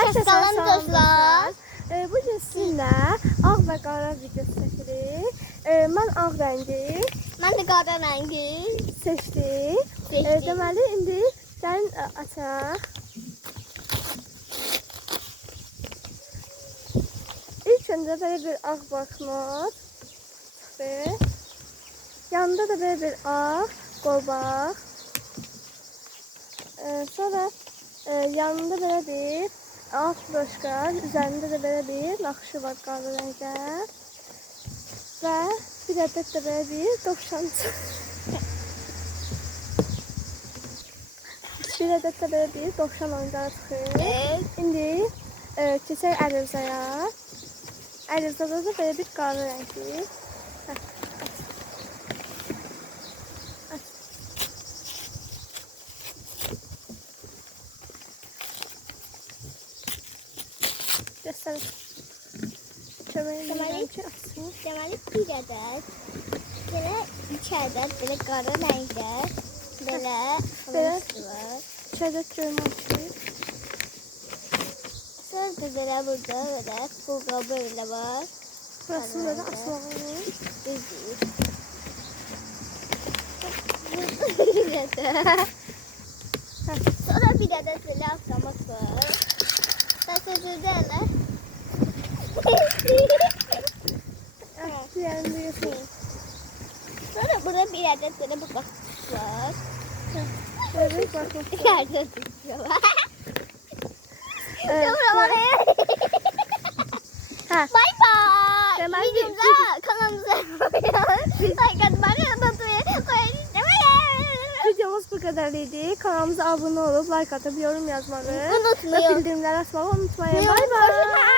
Herkese Salam salam dostlar. Bugün sizinle ağ ve qara videosu çekirik. Ben ağ rengi Ben de qara rəngi seçtim. seçdim. Deməli indi gəlin açaq. İlk öncə belə bir ağ banknot çıxdı. Yanında da böyle bir ağ qolbaq. Sonra yanında böyle bir ağ broşka, üzerinde de böyle bir nakışı var qara rəngdə. Və bir adet de böyle bir dovşan. Bir adet de böyle bir dovşan oyuncağı çıxır. Evet. İndi keçək əlizaya. Əlizada da böyle bir qara rəngli. Göster. Köməyini ki açsın. Deməli bir ədəd, belə 2 ədəd belə qara rəngdə belə xalası var. 2 adet köymə açsın. Sonra da belə burada belə pulqabı belə var. Burası böyle asmalı. Düzdür. Sonra bir ədəd belə avtomat var. Sözürdü elə. Diğerini de götürün. Sonra burada bir ədəd belə bu qapısı var. Evet bakın. Yerdə tutuyorlar. Evet. Sonra oraya. Ha. Bay bay. Deməli, Videomuza kanalımıza like atmayı unutmayın. Videomuz bu kadarıydı. Kanalımıza abone olup like atıp yorum yazmayı Unutmayın. ve bildirimleri açmayı unutmayın. Bay bay. Hoşçakalın.